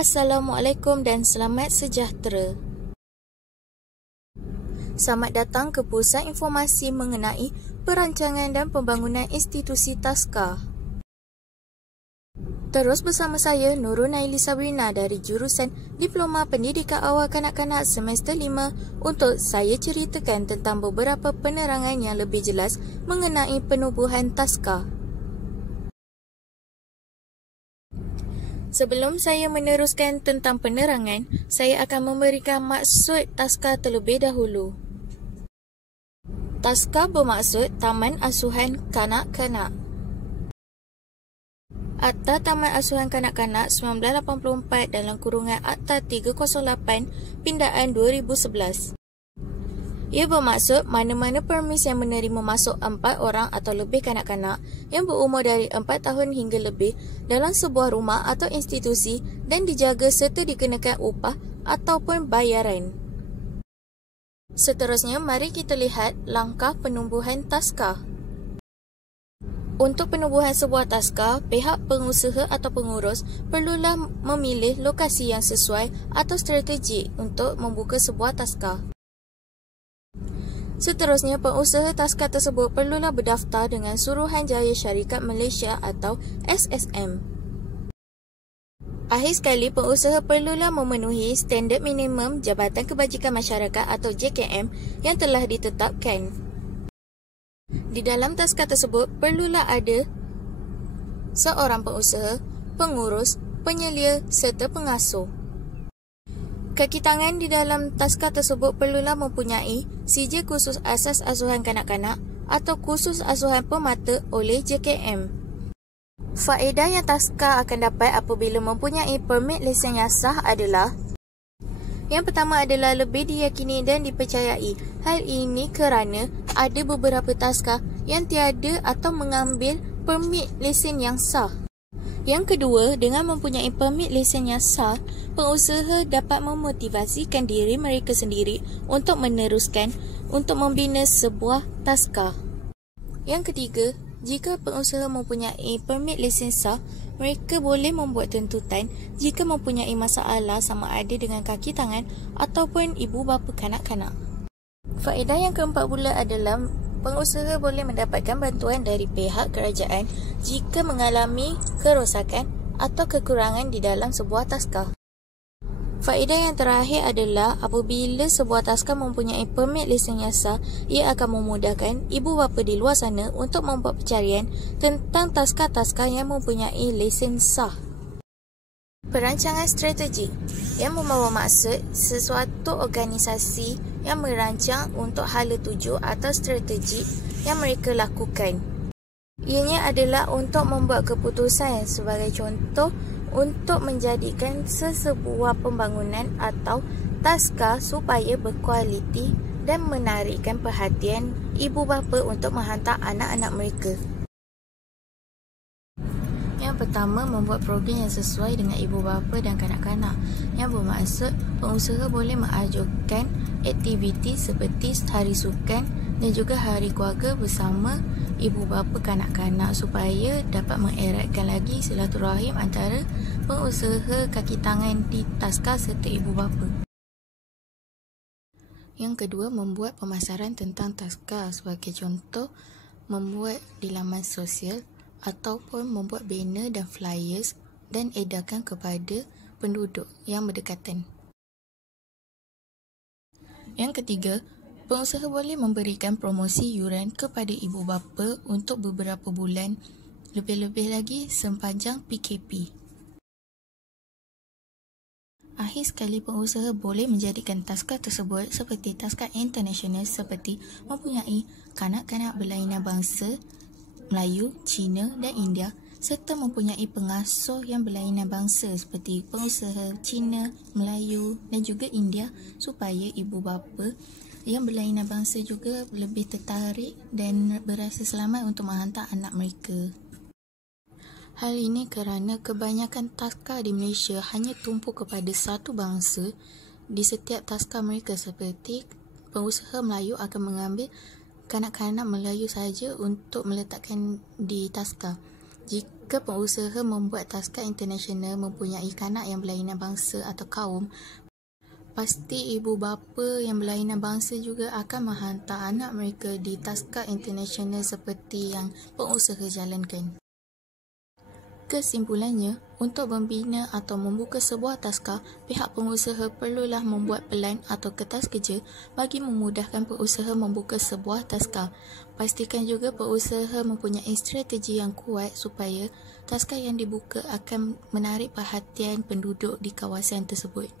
Assalamualaikum dan selamat sejahtera. Selamat datang ke Pusat Informasi mengenai Perancangan dan Pembangunan Institusi TASKA. Terus bersama saya Nurul Naili Sabrina dari jurusan Diploma Pendidikan Awal Kanak-Kanak semester 5 untuk saya ceritakan tentang beberapa penerangan yang lebih jelas mengenai penubuhan TASKA. Sebelum saya meneruskan tentang penerangan, saya akan memberikan maksud TASKA terlebih dahulu. TASKA bermaksud Taman Asuhan Kanak-Kanak. Akta Taman Asuhan Kanak-Kanak 1984 dalam kurungan Akta 308 Pindaan 2011. Ia bermaksud mana-mana permis yang menerima masuk 4 orang atau lebih kanak-kanak yang berumur dari 4 tahun hingga lebih dalam sebuah rumah atau institusi dan dijaga serta dikenakan upah ataupun bayaran. Seterusnya, mari kita lihat langkah penubuhan TASKA. Untuk penubuhan sebuah TASKA, pihak pengusaha atau pengurus perlulah memilih lokasi yang sesuai atau strategik untuk membuka sebuah TASKA. Seterusnya, pengusaha TASKA tersebut perlulah berdaftar dengan Suruhanjaya Syarikat Malaysia atau SSM. Akhir sekali, pengusaha perlulah memenuhi standard minimum Jabatan Kebajikan Masyarakat atau JKM yang telah ditetapkan. Di dalam TASKA tersebut, perlulah ada seorang pengusaha, pengurus, penyelia serta pengasuh. Kaki tangan di dalam TASKA tersebut perlulah mempunyai sijil khusus asas asuhan kanak-kanak atau khusus asuhan permata oleh JKM. Faedah yang TASKA akan dapat apabila mempunyai permit lesen yang sah adalah: yang pertama adalah lebih diyakini dan dipercayai. Hal ini kerana ada beberapa TASKA yang tiada atau mengambil permit lesen yang sah. Yang kedua, dengan mempunyai permit lesen yang sah, pengusaha dapat memotivasikan diri mereka sendiri untuk meneruskan untuk membina sebuah TASKA. Yang ketiga, jika pengusaha mempunyai permit lesen sah, mereka boleh membuat tuntutan jika mempunyai masalah sama ada dengan kaki tangan ataupun ibu bapa kanak-kanak. Faedah yang keempat pula adalah pengusaha boleh mendapatkan bantuan dari pihak kerajaan jika mengalami kerosakan atau kekurangan di dalam sebuah TASKA. Faedah yang terakhir adalah apabila sebuah TASKA mempunyai permit lesen yang sah, ia akan memudahkan ibu bapa di luar sana untuk membuat pencarian tentang TASKA-TASKA yang mempunyai lesen sah. Perancangan strategi yang membawa maksud sesuatu organisasi yang merancang untuk hala tuju atau strategi yang mereka lakukan. Ianya adalah untuk membuat keputusan, sebagai contoh untuk menjadikan sesebuah pembangunan atau TASKA supaya berkualiti dan menarikkan perhatian ibu bapa untuk menghantar anak-anak mereka. Yang pertama, membuat program yang sesuai dengan ibu bapa dan kanak-kanak, yang bermaksud pengusaha boleh mengajukan aktiviti seperti hari sukan dan juga hari keluarga bersama ibu bapa kanak-kanak supaya dapat mengeratkan lagi silaturahim antara pengusaha kaki tangan di TASKA serta ibu bapa. Yang kedua, membuat pemasaran tentang TASKA, sebagai contoh membuat di laman sosial ataupun membuat banner dan flyers dan edarkan kepada penduduk yang berdekatan. Yang ketiga, pengusaha boleh memberikan promosi yuran kepada ibu bapa untuk beberapa bulan, lebih-lebih lagi sepanjang PKP. Akhir sekali, pengusaha boleh menjadikan TASKA tersebut seperti TASKA internasional seperti mempunyai kanak-kanak berlainan bangsa Melayu, Cina dan India serta mempunyai pengasuh yang berlainan bangsa seperti pengusaha Cina, Melayu dan juga India supaya ibu bapa yang berlainan bangsa juga lebih tertarik dan berasa selamat untuk menghantar anak mereka. Hal ini kerana kebanyakan TASKA di Malaysia hanya tumpu kepada satu bangsa. Di setiap TASKA mereka, seperti pengusaha Melayu akan mengambil kanak-kanak Melayu saja untuk meletakkan di TASKA. Jika pengusaha membuat taska internasional mempunyai kanak yang berlainan bangsa atau kaum, pasti ibu bapa yang berlainan bangsa juga akan menghantar anak mereka di taska internasional seperti yang pengusaha jalankan. Kesimpulannya, untuk membina atau membuka sebuah taska, pihak pengusaha perlulah membuat pelan atau kertas kerja bagi memudahkan pengusaha membuka sebuah taska. Pastikan juga pengusaha mempunyai strategi yang kuat supaya taska yang dibuka akan menarik perhatian penduduk di kawasan tersebut.